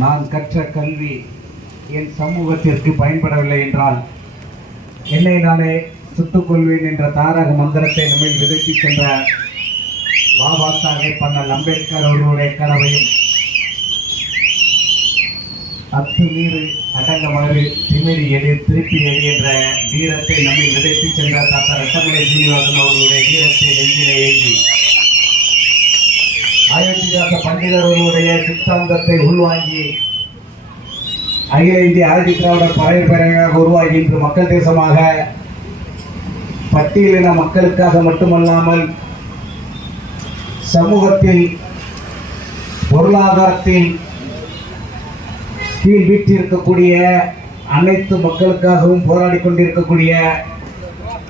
நான் கற்ற கல்வி என் சமூகத்திற்கு பயன்படவில்லை என்றால் என்னை நானே சுட்டுக்கொள்வேன் என்ற தாரக மந்திரத்தை நம்மில் விதைத்து சென்ற பாபா சாஹேப் அண்ணல் அம்பேத்கர் அவர்களுடைய கனவையும் அத்துமீறு அடங்கமாறு திமிரி எடு திருப்பி எடு என்ற வீரத்தை நம்மில் விதைத்து சென்ற தாத்தா ரத்தமலை சீனிவாசன் அவர்களுடைய வீரத்தை நெஞ்சிலே ஏந்தி அயோத்திதாச பண்டிதர்களுடைய சித்தாந்தத்தை உள்வாங்கி அகில இந்திய ஆதி திராவிட பழைய பேரவையாக உருவாகி இன்று மக்கள் தேசமாக பட்டியலின மக்களுக்காக மட்டுமல்லாமல் சமூகத்தில் பொருளாதாரத்தின் கீழ் வீற்றிருக்கக்கூடிய அனைத்து மக்களுக்காகவும் போராடி கொண்டிருக்கக்கூடிய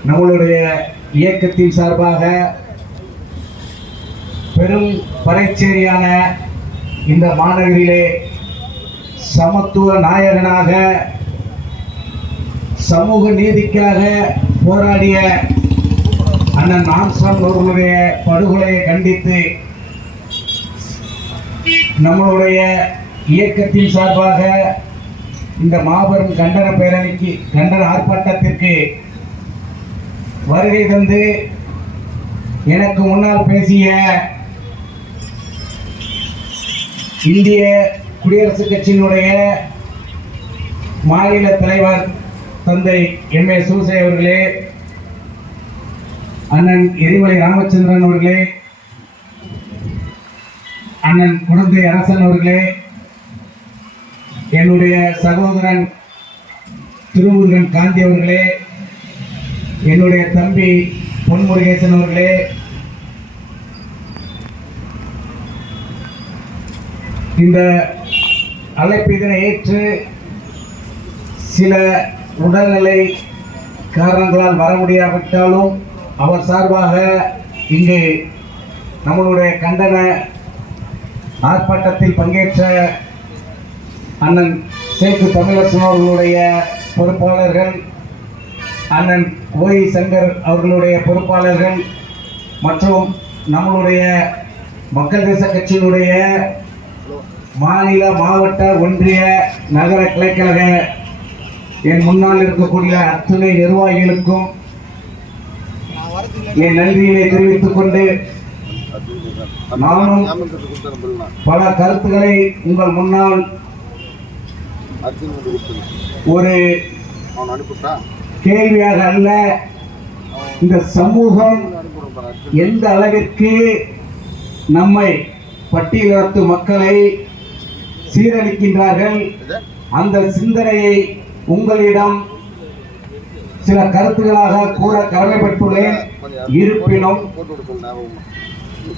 நம்மளுடைய இயக்கத்தின் சார்பாக பெரும் பறைச்சேரியான இந்த மாநகரிலே சமத்துவ நாயகனாக சமூக நீதிக்காக போராடிய அண்ணன் நான்சான் அவர்களுடைய படுகொலையை கண்டித்து நம்மளுடைய இயக்கத்தின் சார்பாக இந்த மாபெரும் கண்டன பேரணிக்கு கண்டன ஆர்ப்பாட்டத்திற்கு வருகை தந்து எனக்கு முன்னால் பேசிய இந்திய குடியரசுக் கட்சியினுடைய மாநில தலைவர் தந்தை எம். ஏ. சூசை அவர்களே அண்ணன் எரிமலை ராமச்சந்திரன் அவர்களே அண்ணன் குழந்தை அரசன் அவர்களே என்னுடைய சகோதரன் திருமுருகன் காந்தி அவர்களே என்னுடைய தம்பி பொன்முருகேசன் அவர்களே இந்த அழைப்பு இதனை ஏற்று சில உடல்நிலை காரணங்களால் வர முடியாவிட்டாலும் அவர் சார்பாக இங்கு நம்மளுடைய கண்டன ஆர்ப்பாட்டத்தில் பங்கேற்ற அண்ணன் சேக்கு தமிழரசன் அவர்களுடைய பொறுப்பாளர்கள் அண்ணன் ஓய் சங்கர் அவர்களுடைய பொறுப்பாளர்கள் மற்றும் நம்மளுடைய மக்கள் தேச கட்சியினுடைய மாநில மாவட்ட ஒன்றிய நகர கிளைக்கழக என் முன்னால் இருக்கக்கூடிய அத்துணை நிர்வாகிகளுக்கும் என் நன்றியினை தெரிவித்துக் கொண்டு நானும் பல கருத்துக்களை உங்கள் முன்னால் ஒரு கேள்வியாக அல்ல. இந்த சமூகம் எந்த அளவிற்கு நம்மை பட்டியலத்து மக்களை சீரழிக்கின்றார்கள். அந்த சிந்தனையை உங்களிடம் சில கருத்துக்களாக கூற கடமைப்பட்டுள்ளேன். இருப்பினும்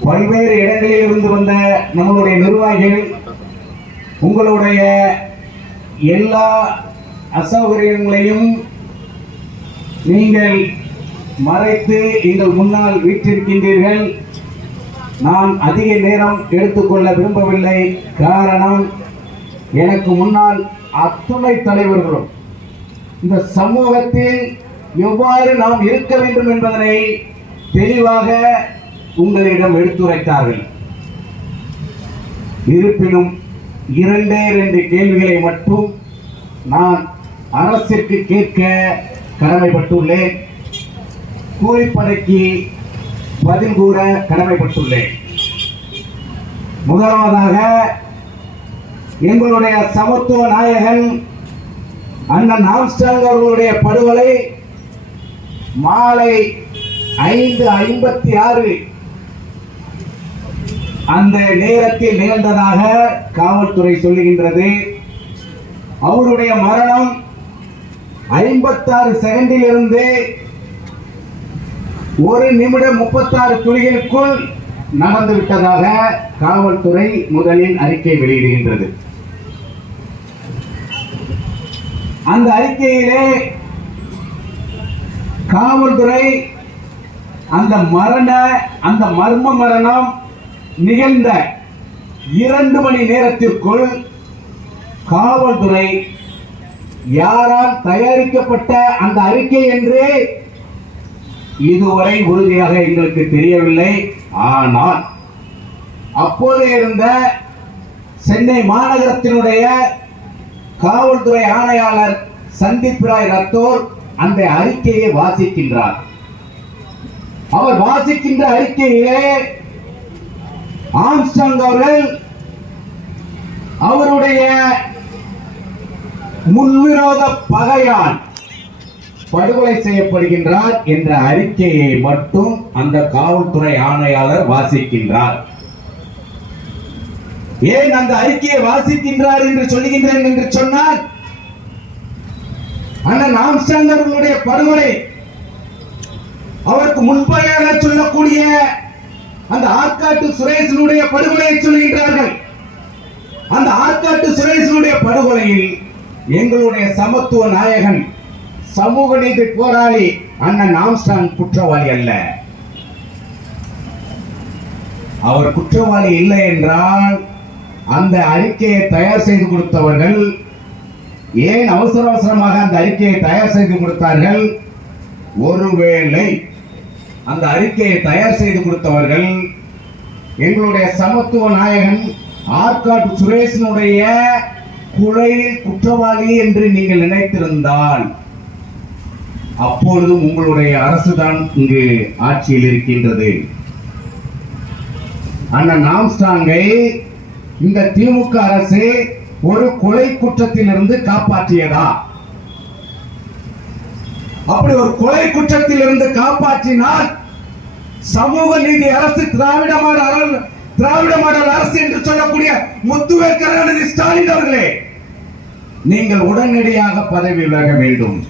பல்வேறு இடங்களில் இருந்து வந்த நம்மளுடைய நிர்வாகிகள் உங்களுடைய எல்லா அசௌகரியங்களையும் நீங்கள் மறைத்து எங்கள் முன்னால் வீற்றிருக்கின்றீர்கள். நான் அதிக நேரம் எடுத்துக்கொள்ள விரும்பவில்லை. காரணம் எனக்கு முன்னால் அத்துணை தலைவர்களும் இந்த சமூகத்தில் எவ்வாறு நாம் இருக்க வேண்டும் என்பதனை தெளிவாக உங்களிடம் எடுத்துரைத்தார்கள். இருப்பினும் இரண்டே இரண்டு கேள்விகளை மட்டும் நான் அரசிற்கு கேட்க கடமைப்பட்டுள்ளேன். கூலிப்படைக்கு பதில் கூற கடமைப்பட்டுள்ளேன். முதலாவதாக எங்களுடைய சமத்துவ நாயகன் அண்ணன் ஆம்ஸ்டாங் அவர்களுடைய படுகொலை மாலை ஐந்து ஐம்பத்தி ஆறு. அந்த நேரத்தில் நிகழ்ந்ததாக காவல்துறை சொல்லுகின்றது. அவருடைய மரணம் ஐம்பத்தாறு செகண்டில் இருந்து ஒரு நிமிடம் முப்பத்தாறு துளிகளுக்குள் நடந்து விட்டதாக காவல்துறை முதலில் அறிக்கை வெளியிடுகின்றது. அந்த அறிக்கையிலே காவல்துறை அந்த மரண அந்த மர்ம மரணம் நிகழ்ந்த இரண்டு மணி நேரத்திற்குள் காவல்துறை யாரால் தயாரிக்கப்பட்ட அந்த அறிக்கை என்று இதுவரை உறுதியாக எங்களுக்கு தெரியவில்லை. ஆனால் அப்போது இருந்த சென்னை மாநகரத்தினுடைய காவல்துறை ஆணையாளர் சந்தீப் ராய் ரத்தோர் அந்த அறிக்கையை வாசிக்கின்றார். அவர் வாசிக்கின்ற அறிக்கையிலே ஆம்ஸ்டாங் அவர்கள் அவருடைய முன்விரோத பகையான் படுகொலை செய்யப்படுகின்றார் என்ற அறிக்கையை மட்டும் அந்த காவல்துறை ஆணையாளர் வாசிக்கின்றார். ஏன் அந்த அறிக்கையை வாசிக்கின்றார் என்று சொல்லுகின்றேன் என்று சொன்னால் அண்ணன் ஆம்ஸ்டாங் அவர்களுடைய படுகொலை அவருக்கு முன்பையாக சொல்லக்கூடிய அந்த ஆற்காட்டு சுரேசனுடைய படுகொலையை சொல்கின்றார்கள். அந்த ஆற்காட்டு சுரேசனுடைய படுகொலையில் எங்களுடைய சமத்துவ நாயகன் சமூக நீதி போராளி அண்ணன் ஆம்ஸ்டாங் குற்றவாளி அல்ல. அவர் குற்றவாளி இல்லை என்றால் அந்த அறிக்கையை தயார் செய்து கொடுத்தவர்கள் ஏன் அவசர அவசரமாக அந்த அறிக்கையை தயார் செய்து கொடுத்தார்கள்? ஒருவேளை அந்த அறிக்கையை தயார் செய்து கொடுத்தவர்கள் எங்களுடைய சமத்துவ நாயகன் ஆற்காட்டு சுரேஷனுடைய குலையில் குற்றவாளி என்று நீங்கள் நினைத்திருந்தால் அப்பொழுதும் உங்களுடைய அரசுதான் இங்கு ஆட்சியில் இருக்கின்றது. அண்ணன் ஆம்ஸ்டாங்கை இந்த திமுக அரசு ஒரு கொலை குற்றத்திலிருந்து காப்பாற்றியதா? அப்படி ஒரு கொலை குற்றத்திலிருந்து காப்பாற்றினால் சமூக நீதி அரசு திராவிட மாடல் திராவிட மாடல் அரசு என்று சொல்லக்கூடிய முத்துவே கருணாநிதி ஸ்டாலின் அவர்களே நீங்கள் உடனடியாக பதவி விலக வேண்டும்.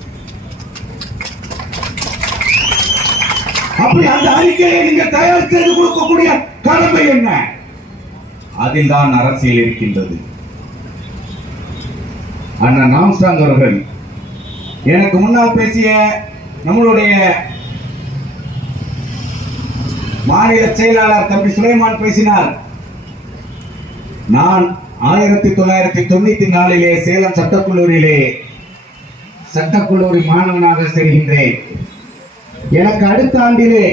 அப்படி அந்த அறிக்கையை நீங்க தயார் செய்து கொடுக்கக்கூடிய கடமை என்ன? அதில் தான் அரசியல் இருக்கின்றது. அண்ணன் நாம்ஸ்டாங் அவர்கள் எனக்கு முன்னால் பேசிய நம்மளுடைய மாநில செயலாளர் தம்பி சுலைமான் பேசினார். நான் ஆயிரத்தி தொள்ளாயிரத்தி தொண்ணூத்தி நாலிலே சேலம் சட்டக்கல்லூரியிலே சட்டக்கல்லூரி மாணவனாக செல்கின்றேன் எனக்கு அடுத்த ஆண்டிலே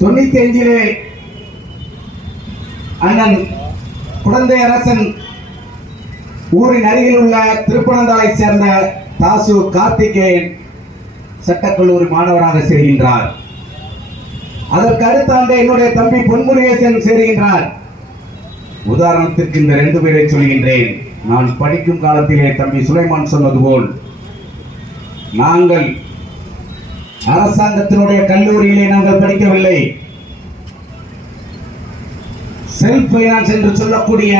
தொண்ணூத்தி அஞ்சிலே அண்ணன் குழந்தை அரசன் ஊரின் அருகில் உள்ள திருப்பனந்தாளை சேர்ந்த தாசு கார்த்திகேயன் சட்டக்கல்லூரி மாணவராக சேர்கின்றார். அதற்கு அடுத்த ஆண்டு என்னுடைய தம்பி பொன்முருகேசன் சேருகின்றார். உதாரணத்திற்கு இந்த ரெண்டு பேரை சொல்கின்றேன். நான் படிக்கும் காலத்திலே தம்பி சுலைமான் சொன்னது போல் நாங்கள் அரசாங்கத்தினுடைய கல்லூரியிலே நாங்கள் படிக்கவில்லை. செல்ஃப் பைனான்ஸ் என்று சொல்லக்கூடிய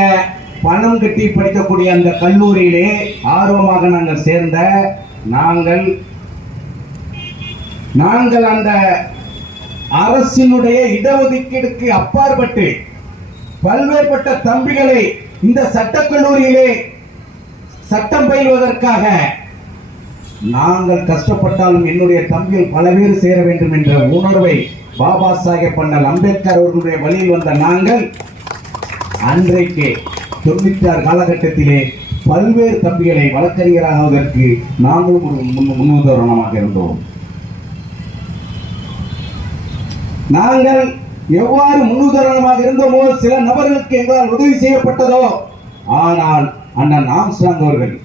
பணம் கட்டி படிக்கக்கூடிய அந்த கல்லூரியிலே ஆர்வமாக நாங்கள் சேர்ந்த நாங்கள் நாங்கள் அந்த அரசினுடைய இடஒதுக்கீடுக்கு அப்பாற்பட்டு பல்வேறுபட்ட தம்பிகளை இந்த சட்டக்கல்லூரியிலே சட்டம் பயில்வதற்காக நாங்கள் கஷ்டப்பட்டாலும் என்னுடைய தம்பியில் பல பேர் சேர வேண்டும் என்ற உணர்வை பாபா சாஹேப் அண்ணல் அம்பேத்கர் அவர்களுடைய வழியில் வந்த நாங்கள் அன்றைக்கு தொண்ணூற்றி ஆறு காலகட்டத்திலே பல்வேறு தம்பிகளை வழக்கறிஞராகுவதற்கு நாங்களும் ஒரு முன் முன்னுதாரணமாக இருந்தோம். நாங்கள் எவ்வாறு முன்னுதாரணமாக இருந்தோமோ சில நபர்களுக்கு எங்களால் உதவி செய்யப்பட்டதோ ஆனால் அண்ணன் ஆம்ஸ்டாங் அவர்கள்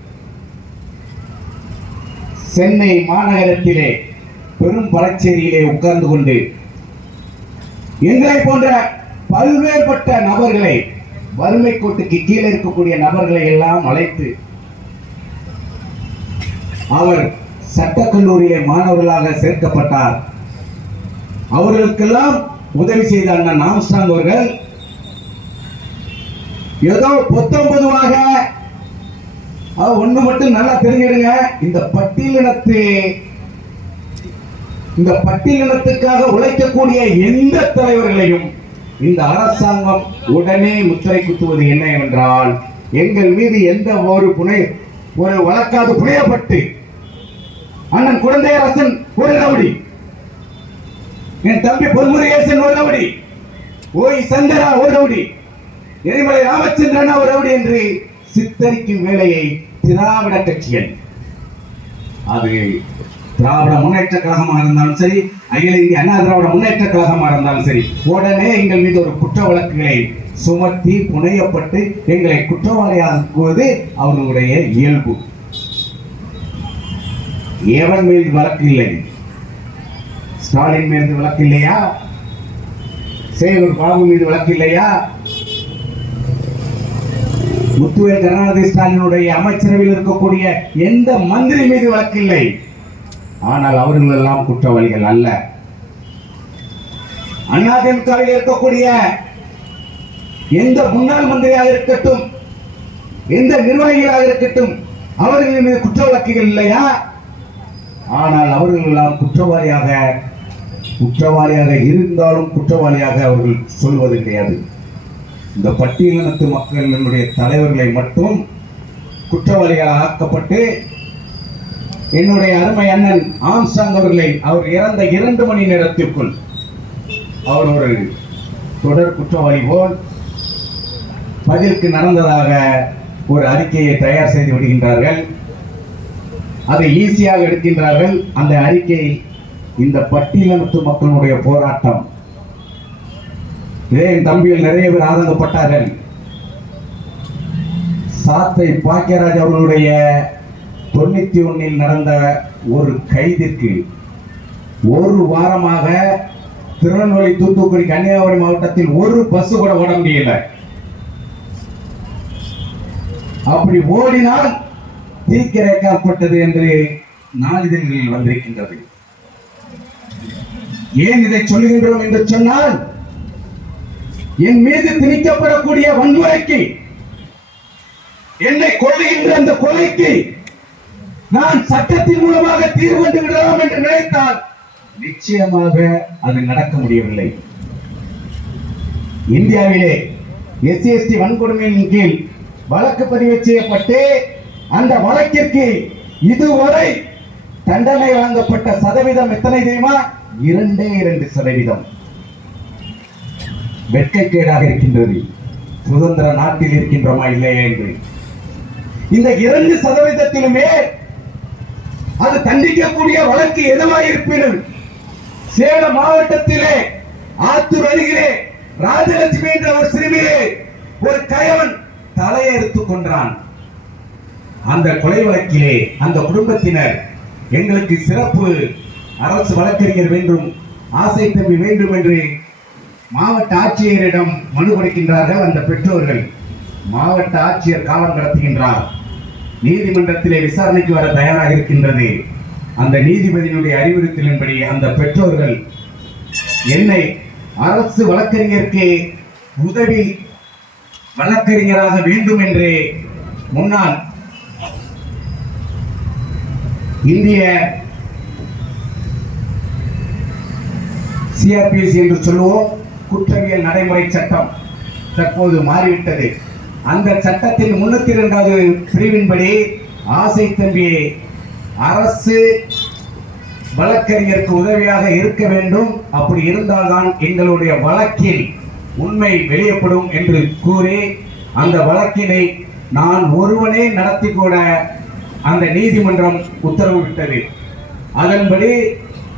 சென்னை மாநகரத்திலே பெரும் பரச்சேரியிலே உட்கார்ந்து கொண்டு எங்களை போன்ற பல்வேறுபட்ட நபர்களை வறுமை கோட்டுக்கு கீழே இருக்கக்கூடிய நபர்களை எல்லாம் அழைத்து அவர் சட்டக்கல்லூரியிலே மாணவர்களாக சேர்க்கப்பட்டார். அவர்களுக்கெல்லாம் உதவி செய்த அண்ணன் ஆம்ஸ்டாங் அவர்கள் ஏதோ பொத்தம் பொதுவாக அது ஒண்ணு மட்டும் நல்லா தெரிஞ்சிடுங்க இந்த பட்டியலினத்து இந்த பட்டியலினத்துக்காக உழைக்கக்கூடிய எந்த தலைவர்களையும் இந்த அரசாங்கம் உடனே முத்திரை குத்துவது என்ன என்றால் எங்கள் மீது எந்த ஒரு புனை ஒரு வழக்காது புனையப்பட்டு அண்ணன் குழந்தையரசன் ஒரு ரவுடி என் தம்பி பொன்முருகேசன் ஒரு ரவுடி ஓய் சந்திரா ஒரு ரவுடி எரிமலை ராமச்சந்திரனா ஒரு ரவுடி என்று சித்தரிக்கும் வேலையை திராவிட கட்சிகள். அது திராவிட முன்னேற்ற கழகமாக இருந்தாலும் சரி அகில இந்திய அண்ணா திராவிட முன்னேற்ற கழகமாக இருந்தாலும் சரி உடனே எங்கள் மீது ஒரு குற்ற வழக்குகளை சுமத்தி புனையப்பட்டு எங்களை குற்றவாளியாக்குவது அவர்களுடைய இயல்பு. ஏவன் மீது வழக்கு இல்லை. ஸ்டாலின் மீது வழக்கு இல்லையா? சேகர் பாபு மீது வழக்கு இல்லையா? முத்துவேல் கருணாநிதி ஸ்டாலினுடைய அமைச்சரவையில் இருக்கக்கூடிய எந்த மந்திரி மீது வழக்கு இல்லை ஆனால் அவர்கள் எல்லாம் குற்றவாளிகள் அல்ல. அதிமுகவில் இருக்கக்கூடிய எந்த முன்னாள் மந்திரியாக இருக்கட்டும் எந்த நிர்வாகிகளாக இருக்கட்டும் அவர்கள் மீது குற்ற வழக்குகள் இல்லையா? ஆனால் அவர்கள் எல்லாம் குற்றவாளியாக குற்றவாளியாக இருந்தாலும் குற்றவாளியாக அவர்கள் சொல்வது கிடையாது. இந்த பட்டியலினத்து மக்களினுடைய தலைவர்களை மட்டும் குற்றவாளிகளாக ஆக்கப்பட்டு என்னுடைய அருமை அண்ணன் ஆம்சாங் அவர்களை அவர் இறந்த இரண்டு மணி நேரத்திற்குள் அவர் ஒரு தொடர் குற்றவாளி போல் பதிலுக்கு நடந்ததாக ஒரு அறிக்கையை தயார் செய்து விடுகின்றார்கள். அதை ஈஸியாக எடுக்கின்றார்கள். அந்த அறிக்கை இந்த பட்டியலினத்து மக்களுடைய போராட்டம். இதே என் தம்பியில் நிறைய பேர் ஆதங்கப்பட்டார்கள். சாத்தை பாக்கியராஜ் அவர்களுடைய தொண்ணூத்தி ஒன்னில் நடந்த ஒரு கைதிற்கு ஒரு வாரமாக திருநெல்வேலி தூத்துக்குடி கன்னியாகுமரி மாவட்டத்தில் ஒரு பஸ் கூட ஓட முடியல. அப்படி ஓடினால் தீக்கிரைக்கப்பட்டது என்று நாளிதழ்களில் வந்திருக்கின்றது. ஏன் இதை சொல்லுகின்றோம் என்று சொன்னால் என் மீது திணிக்கப்படக்கூடிய வன்முறைக்கு என்னை கொள்ளுகின்ற அந்த கொலைக்கு நான் சட்டத்தின் மூலமாக தீர்வு வந்து விடலாம் என்று நினைத்தால் நிச்சயமாக அது நடக்க முடியவில்லை. இந்தியாவிலே எஸ்சி எஸ்டி வன்கொடுமையின் கீழ் வழக்கு பதிவு செய்யப்பட்டு அந்த வழக்கிற்கு இதுவரை தண்டனை வழங்கப்பட்ட சதவீதம் எத்தனை தெரியுமா? இரண்டே இரண்டு சதவீதம். வெட்கக்கேடாக இருக்கின்றது. சுதந்திர நாட்டில் இருக்கின்றோமா இல்லையா என்று. இந்த இரண்டு சதவீதத்திலுமே அது தண்டிக்கக்கூடிய வழக்கு எதுவாக இருப்பினும் சேலம் மாவட்டத்திலே ஆத்தூர் அருகிலே ராஜலட்சுமி என்ற ஒரு சிறுமியை ஒரு கயவன் தலையை எடுத்துக் கொன்றான். அந்த கொலை வழக்கிலே அந்த குடும்பத்தினர் எங்களுக்கு சிறப்பு அரசு வழக்கறிஞர் வேண்டும் ஆசை தம்பி வேண்டும் என்று மாவட்ட ஆட்சியரிடம் மனு கொடுக்கின்றார்கள் அந்த பெற்றோர்கள். மாவட்ட ஆட்சியர் காலம் கடத்துகின்றார். நீதிமன்றத்திலே விசாரணைக்கு வர தயாராக இருக்கின்றது. அந்த நீதிபதியினுடைய அறிவுறுத்தலின்படி அந்த பெற்றோர்கள் என்னை அரசு வழக்கறிஞருக்கு உதவி வழக்கறிஞராக வேண்டும் என்று முன்னாள் இந்திய சிஆர்பிஎஸ் என்று சொல்லுவோம். குற்றவியல் நடைமுறை சட்டம் தற்போது மாறிவிட்டது. அந்த சட்டத்தின் முன்னூத்தி இரண்டாவது பிரிவின்படி ஆசை தம்பியை அரசு வழக்கறிஞருக்கு உதவியாக இருக்க வேண்டும். அப்படி இருந்தால்தான் எங்களுடைய வழக்கில் உண்மை வெளியப்படும் என்று கூறி அந்த வழக்கினை நான் ஒருவனே நடத்தி கூட அந்த நீதிமன்றம் உத்தரவிட்டது அதன்படி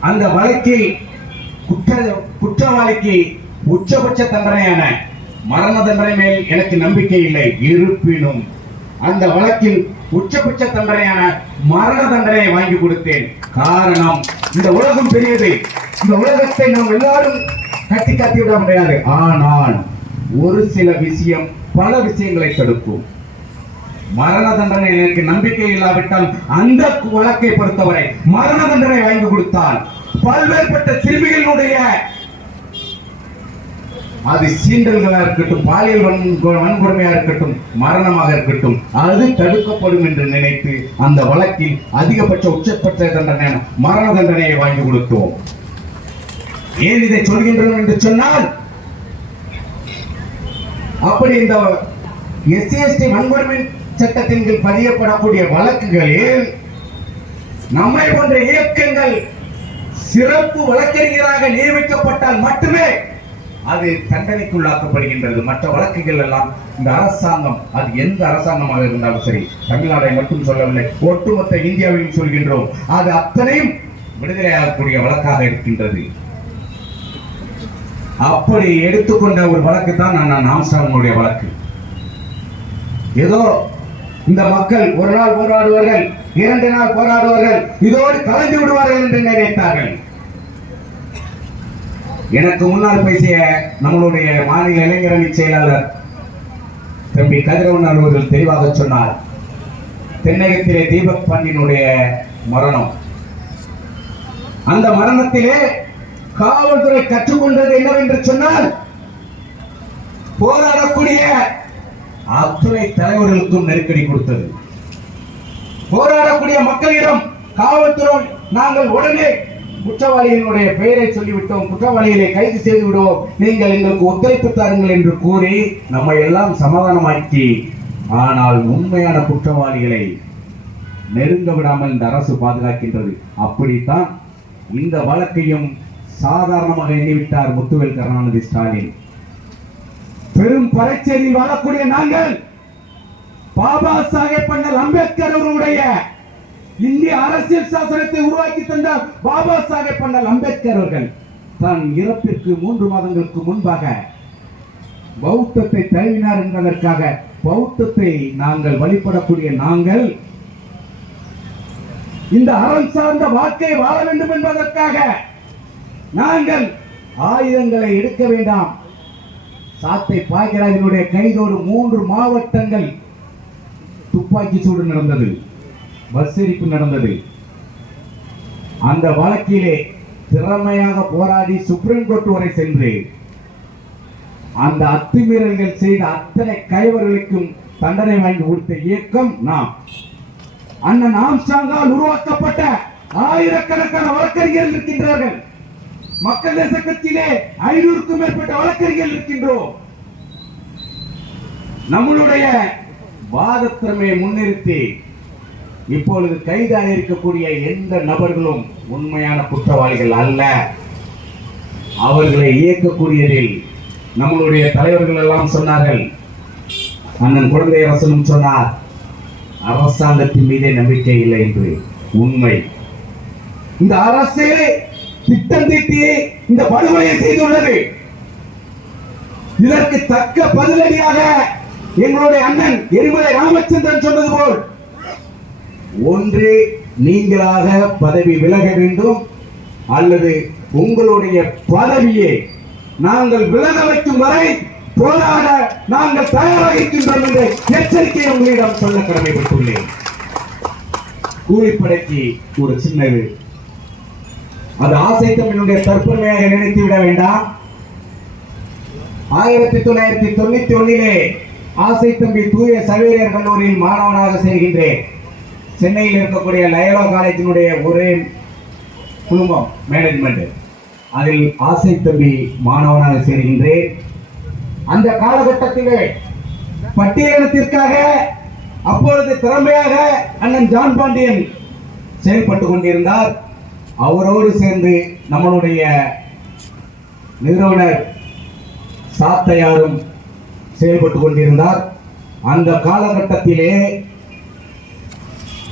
அந்த வழக்கில் குற்ற குற்றவாளிக்கு உச்சபட்ச தண்டனையான மரண தண்டனை மேல் எனக்கு நம்பிக்கை இல்லை. இருப்பினும் அந்த வழக்கில் உச்சபட்ச தண்டனையான மரண தண்டனையை வாங்கி கொடுத்தேன். காரணம் இந்த உலகம் பெரியது. இந்த உலகத்தை நாம் எல்லாரும் கட்டி காட்டி விட முடியாது. ஆனால் ஒரு சில விஷயம் பல விஷயங்களை தடுக்கும். மரண தண்டனை எனக்கு நம்பிக்கை இல்லாவிட்டால் அந்த வழக்கை பொறுத்தவரை மரண தண்டனை வாங்கி கொடுத்தால் பல்வேறுபட்ட சிறுமிகளுடைய அது சீண்டல்களாக இருக்கட்டும் பாலியல் வன்கொடுமையாக இருக்கட்டும் மரணமாக இருக்கட்டும் அது தடுக்கப்படும் என்று நினைத்து அந்த வழக்கில் அதிகபட்ச உச்சபட்ச தண்டனை மரண தண்டனையை வாங்கி கொடுத்தோம். ஏன் இதை சொல்கின்றோம் என்று சொன்னால் அப்படி இந்த எஸ்சிஎஸ்டி வன்கொடுமை சட்டத்தின் கீழ் பதியப்படக்கூடிய வழக்குகளில் நம்மை போன்ற இயக்கங்கள் சிறப்பு வழக்கறிஞராக நியமிக்கப்பட்டால் மட்டுமே அது தண்டனைக்குள்ளாக்கப்படுகின்றது. மற்ற வழக்குகள் எல்லாம் இந்த அரசாங்கம் அது எந்த அரசாங்கமாக இருந்தாலும் சரி தமிழ்நாடை மட்டும் சொல்லவில்லை ஒட்டுமொத்த இந்தியாவையும் சொல்கின்றோம். அது அத்தனையும் விடுதலையாகக்கூடிய வழக்காக இருக்கின்றது. அப்படி எடுத்துக்கொண்ட ஒரு வழக்கு தான் நான் ஆம்ஸ்டாங்கனுடைய வழக்கு. ஏதோ இந்த மக்கள் ஒரு நாள் போராடுவார்கள் இரண்டு நாள் போராடுவார்கள் இதோடு கலந்து விடுவார்கள் என்று நினைத்தார்கள். எனக்கு முன்னால் பேசிய நம்மளுடைய மாநில இளைஞரணி செயலாளர் தம்பி கதிரவன் அவர்கள் தெளிவாக சொன்னார் தென்னகத்திலே தீபக் பாண்டியனுடைய மரணம். அந்த மரணத்திலே காவல்துறை கற்றுக்கொண்டது என்னவென்று சொன்னால் போராடக்கூடிய அத்துணை தலைவர்களுக்கும் நெருக்கடி கொடுத்தது. போராடக்கூடிய மக்களிடம் காவல்துறை நாங்கள் உடனே குற்றவாளிகளுடைய பெயரை சொல்லிவிட்டோம் குற்றவாளிகளை கைது செய்து விடுவோம் நீங்கள் எங்களுக்கு ஒத்துழைப்பு தாருங்கள் என்று கூறி நம்மை எல்லாம் சமாதானமாக்கி ஆனால் உண்மையான குற்றவாளிகளை நெருங்க விடாமல் இந்த அரசு பாதுகாக்கின்றது. அப்படித்தான் இந்த வழக்கையும் சாதாரணமாக எண்ணிவிட்டார் முத்துவேல் கருணாநிதி ஸ்டாலின். பெரும் பரீட்சையில் வாழக்கூடிய நாங்கள் பாபா சாஹேப் அண்ணல் அம்பேத்கர் அவர்களுடைய இந்திய அரசியல் சாசனத்தை உருவாக்கி தந்த பாபா சாஹேப் அண்ணல் அம்பேத்கர் அவர்கள். தன் இறப்பிற்கு மூன்று மாதங்களுக்கு முன்பாக பௌத்தத்தை தழுவினார் என்பதற்காக பௌத்தத்தை நாங்கள் வழிபடக்கூடிய நாங்கள் இந்த அறம் சார்ந்த வாழ்க்கை வாழ வேண்டும் என்பதற்காக நாங்கள் ஆயுதங்களை எடுக்க வேண்டாம். சாத்தை பாய்கராஜனுடைய கைதோடு மூன்று மாவட்டங்கள் துப்பாக்கி சூடு நடந்தது. பஸ் எரிப்பு நடந்தது. அந்த வழக்கிலே திறமையாக போராடி சுப்ரீம் கோர்ட் வரை சென்று அந்த அத்துமீறல்கள் செய்த அத்தனை கைவர்களுக்கும் தண்டனை வாங்கி கொடுத்த இயக்கம் நாம். அண்ணன் ஆம்ஸ்டாங்கால் உருவாக்கப்பட்ட ஆயிரக்கணக்கான வழக்கறிஞர்கள் இருக்கின்றார்கள். மக்கள் தேச கட்சியிலே ஐநூறுக்கும் மேற்பட்ட வழக்கறிஞர்கள் இருக்கின்றோம். நம்மளுடைய வாதத்திறமையை முன்னிறுத்தி இப்பொழுது கைதாக இருக்கக்கூடிய எந்த நபர்களும் உண்மையான குற்றவாளிகள் அல்ல. அவர்களை இயக்கக்கூடியதில் நம்மளுடைய தலைவர்கள் எல்லாம் சொன்னார்கள். அண்ணன் குழந்தை அரசனும் சொன்னார் அரசாங்கத்தின் மீதே நம்பிக்கை இல்லை என்று. உண்மை. இந்த அரசு திட்டம் தீட்டி இந்த படுகொலையை செய்துள்ளது. இதற்கு தக்க பதிலடியாக எங்களுடைய அண்ணன் எரிமலை ராமச்சந்திரன் சொன்னது போல் ஒன்று நீங்களாக பதவி விலக வேண்டும் அல்லது உங்களுடைய பதவியை நாங்கள் விலக வைக்கும் வரை போராட நாங்கள் தயாராக இருக்கின்றோம் என்ற எச்சரிக்கையை உங்களிடம் சொல்ல கடமைப்பட்டுள்ளேன். கூலிப்படைக்கு ஒரு சின்னது. அது ஆசை தமிழுடைய தற்பெருமையாக நினைத்து விட வேண்டாம். ஆயிரத்தி தொள்ளாயிரத்தி தொண்ணூத்தி ஒன்னிலே ஆசை தம்பி தூய சவேரியர் கல்லூரியில் மாணவனாக சேர்கின்றேன். சென்னையில் இருக்கக்கூடிய லயலா காலேஜினுடைய ஒரே குழுமம் மேனேஜ்மெண்ட் அதில் ஆசை தம்பி மாணவனாக சேர்கின்றேன். அந்த காலகட்டத்திலே பட்டியலினத்திற்காக அப்பொழுது திறமையாக அண்ணன் ஜான் பாண்டியன் செயல்பட்டு கொண்டிருந்தார். அவரோடு சேர்ந்து நம்மளுடைய நிறுவனர் சாத்தையாரும் செயல்பட்டு கொண்டிருந்தார். அந்த காலகட்டத்திலே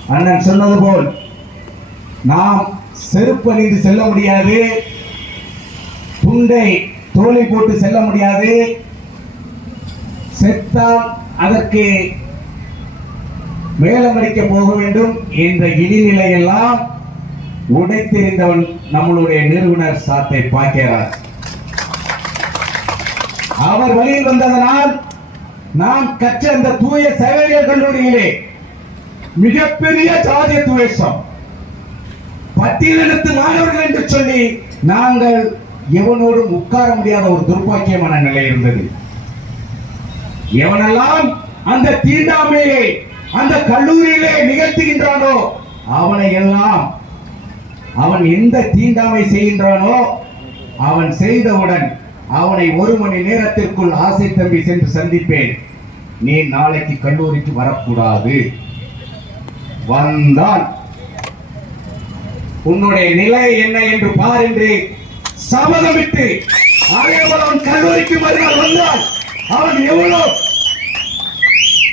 அண்ணன் சொன்னது போல் நாம் செருப்பணிந்து செல்ல முடியாது துண்டை தோலை போட்டு செல்ல முடியாது. செத்தால் அதற்கு மேலமடிக்க போக வேண்டும் என்ற இழிநிலையெல்லாம் உடைத்தெறிந்தவன் நம்மளுடைய நிறுவனர் சாத்தை பார்க்கிறார் அவர் வழியில் வந்ததனால் நான் கற்ற அந்த தூய சவேரியர் கல்லூரியிலே மிகப்பெரிய ஜாதிய துவேஷம். பட்டியலினத்து மாணவர்கள் என்று சொல்லி நாங்கள் எவனோடும் உட்கார முடியாத ஒரு துர்பாக்கியமான நிலை இருந்தது. எவனெல்லாம் அந்த தீண்டாமையை அந்த கல்லூரியிலே நிகழ்த்துகின்றானோ அவனை எல்லாம் அவன் எந்த தீண்டாமை செய்கின்றானோ அவன் செய்தவுடன் அவனை ஒரு மணி நேரத்திற்குள் ஆசை தம்பி சென்று சந்திப்பேன். நீ நாளைக்கு கல்லூரிக்கு வரக்கூடாது. வந்தான். உன்னுடைய நிலை என்ன என்று பார் என்று சபதமிட்டு அதேபோல் அவன் கல்லூரிக்கு மறுநாள் வந்தான். அவன் எவ்வளவு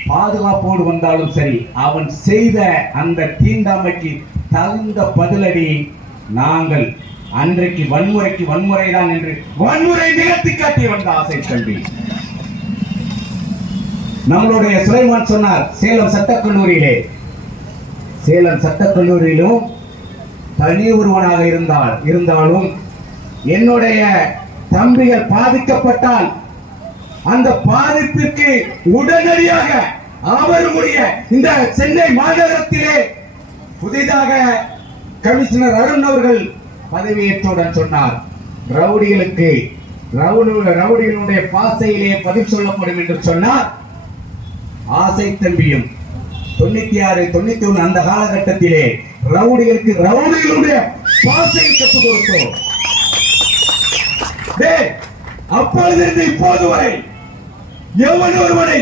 பாதுகாப்போடு வந்தாலும் சரி அவன் செய்த அந்த தீண்டாமைக்கு தகுந்த பதிலடி நாங்கள் அன்றைக்கு வன்முறைக்கு வன்முறை தான் என்று வன்முறை நிகழ்த்தி காட்டி வந்த ஆசை கல்வி. நம்மளுடைய சுலைமான் சொன்னார் சேலம் சட்டக்கல்லூரியிலே சேலம் சட்டக்கல்லூரியிலும் தனி ஒருவனாக இருந்தால் இருந்தாலும் என்னுடைய தம்பிகள் பாதிக்கப்பட்டால் அந்த பாதிப்பிற்கு உடனடியாக அவர்களுடைய இந்த சென்னை மாநகரத்திலே புதிதாக கமிஷனர் அருண் அவர்கள் பதவியேற்றவுடன் சொன்னார். ரவுடிகளுக்கு ரவுடிகளுடைய பாசையிலே பதில் சொல்லப்படும் என்று சொன்னார். ஆசை தம்பியும் தொண்ணூத்தி ஆறு தொண்ணூத்தி ஒண்ணு அந்த காலகட்டத்திலே ரவுடிகளுக்கு ரவுடிகளுடைய பாசை கற்றுக் கொடுத்தோம். அப்பொழுதிருந்து இப்போது வரை எவன் ஒருவனை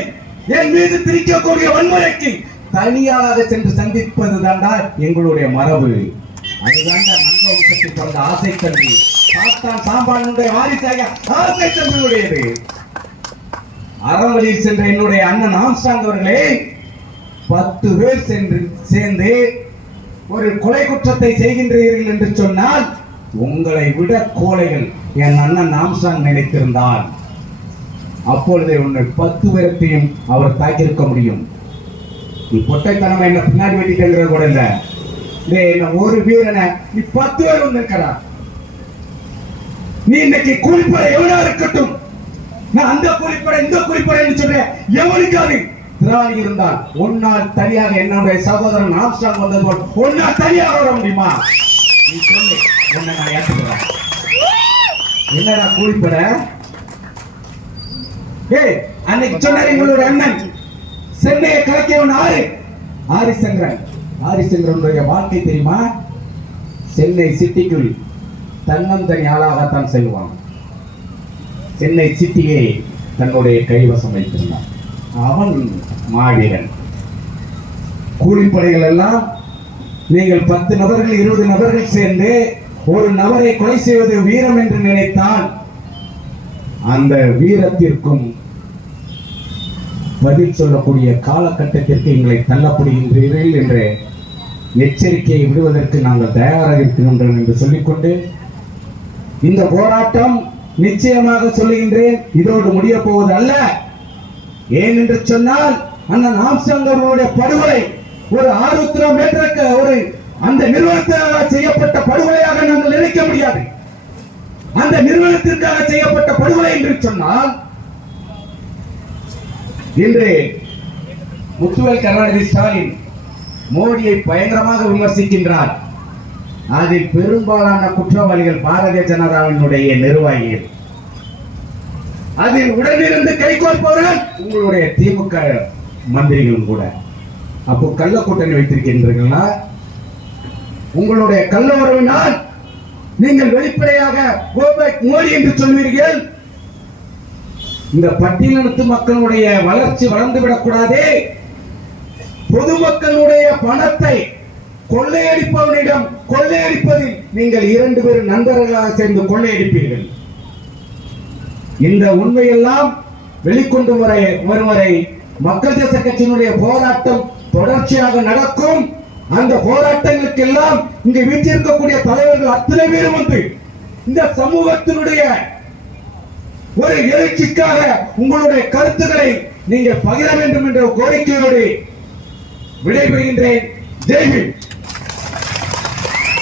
என் மீது திரிக்கக்கூடிய வன்முறைக்கு தனியாக சென்று சந்திப்பது தாண்டா எங்களுடைய மரபு. அதுதாண்டா நந்த வம்சத்தில் பிறந்த ஆசை கல்வி சாத்தான் சாம்பானுடைய வாரிசாக ஆசை கல்வியுடையது அறவழியில் சென்ற என்னுடைய அண்ணன் ஆம்ஸ்டாங் அவர்களே பத்து பேர் சென்று சேர்ந்து ஒரு கொலை குற்றத்தை செய்கின்றீர்கள் என்று சொன்னால் உங்களை விட கோழைகள் என் அண்ணன் ஆம்ஸ்டாங் நினைத்திருந்தார் அப்பொழுதே உன்னை பத்து பேரத்தையும் அவர் தாக்கியிருக்க முடியும். நீ பொட்டைத்தனமா என்ன பின்னாடி வெட்டிட்டு கூட இல்லை. என்ன ஒரு வீரனை நீ பத்து பேர் வந்து நீ இன்னைக்கு கூலிப்படை எவனா இருக்கட்டும்? நான் அந்த குறிப்படை இந்த குறிப்படைன்னு சொல்றேன். எவனுக்காவது திராணி இருந்தால் உன்னால் தனியாக என்னுடைய சகோதரன் ஆம்ஸ்டாங் வந்தது போல் உன்னால் தனியாக வர முடியுமா? நீ சொல்லு உன்னை நான் ஏற்றுக்கிறேன் என்னடா கூலிப்பட? ஏய் அன்னைக்கு சொன்னார் எங்களுடைய அண்ணன். சென்னையை கலக்கியவன் ஆறு. ஆரிசங்கரன் ஆரிசங்கரனுடைய வாழ்க்கை தெரியுமா? சென்னை சிட்டிக்குள் தன்னந்தனி ஆளாகத்தான் செல்வான். சென்னை சிட்டியை தன்னுடைய கைவசம் வைத்திருந்தான். அவன் மாவீரன் கூலிப்படைகள் எல்லாம் நீங்கள் பத்து நபர்கள் இருபது நபர்கள் சேர்ந்து ஒரு நபரை கொலை செய்வது வீரம் என்று நினைத்தால் அந்த வீரத்திற்கும் பதில் சொல்லக்கூடிய காலகட்டத்திற்கு எங்களை தள்ளப்படுகின்றீர்கள் என்ற எச்சரிக்கையை விடுவதற்கு நாங்கள் தயாராக இருக்கின்றோம் என்று சொல்லிக்கொண்டு இந்த போராட்டம் நிச்சயமாக சொல்லுகின்றேன். இதோடு முடிய போவது அல்ல ஏன் என்று சொன்னால் அண்ணன் ஆம்ஸ்டாங் அவர்களுடைய படுகொலை ஒரு ஆருத்திரம் மேட்டருக்கு ஒரு அந்த நிறுவனத்திற்காக செய்யப்பட்ட படுகொலையாக நாங்கள் நினைக்க முடியாது. அந்த நிறுவனத்திற்காக செய்யப்பட்ட படுகொலை என்று சொன்னால் இன்று முத்துவேல் கருணாநிதி ஸ்டாலின் மோடியை பயங்கரமாக விமர்சிக்கின்றார். அதில் பெரும்பாலான குற்றவாளிகள் பாரதிய ஜனதாவினுடைய நிர்வாகிகள். அதில் உடனிருந்து கைகோர்ப்பவர்கள் உங்களுடைய திமுக மந்திரிகளும் கூட. அப்போ கள்ள கூட்டணி வைத்திருக்கின்றீர்களா உங்களுடைய கள்ள உறவினால் நீங்கள் வெளிப்படையாக go மோடி என்று சொல்வீர்கள். இந்த பட்டியலினத்து மக்களுடைய வளர்ச்சி வளர்ந்து விடக்கூடாதே பொதுமக்களுடைய பணத்தை கொள்ளையடிப்பவனிடம் கொள்ளையடிப்பதில் நீங்கள் இரண்டு பேரும் நண்பர்களாக சேர்ந்து கொள்ளையடிப்பீர்கள். இந்த உண்மையெல்லாம் வெளிக்கொண்டு வரை வரும் வரை மக்கள் தேச கட்சியினுடைய போராட்டம் தொடர்ச்சியாக நடக்கும். அந்த போராட்டங்களுக்கு எல்லாம் இங்கு வீட்டிருக்கக்கூடிய தலைவர்கள் அத்தனை பேரும் வந்து இந்த சமூகத்தினுடைய ஒரு எழுச்சிக்காக உங்களுடைய கருத்துக்களை நீங்கள் பகிர வேண்டும் என்ற கோரிக்கையோடு விடைபெறுகின்றேன். ஜெய்ஹிந்த்.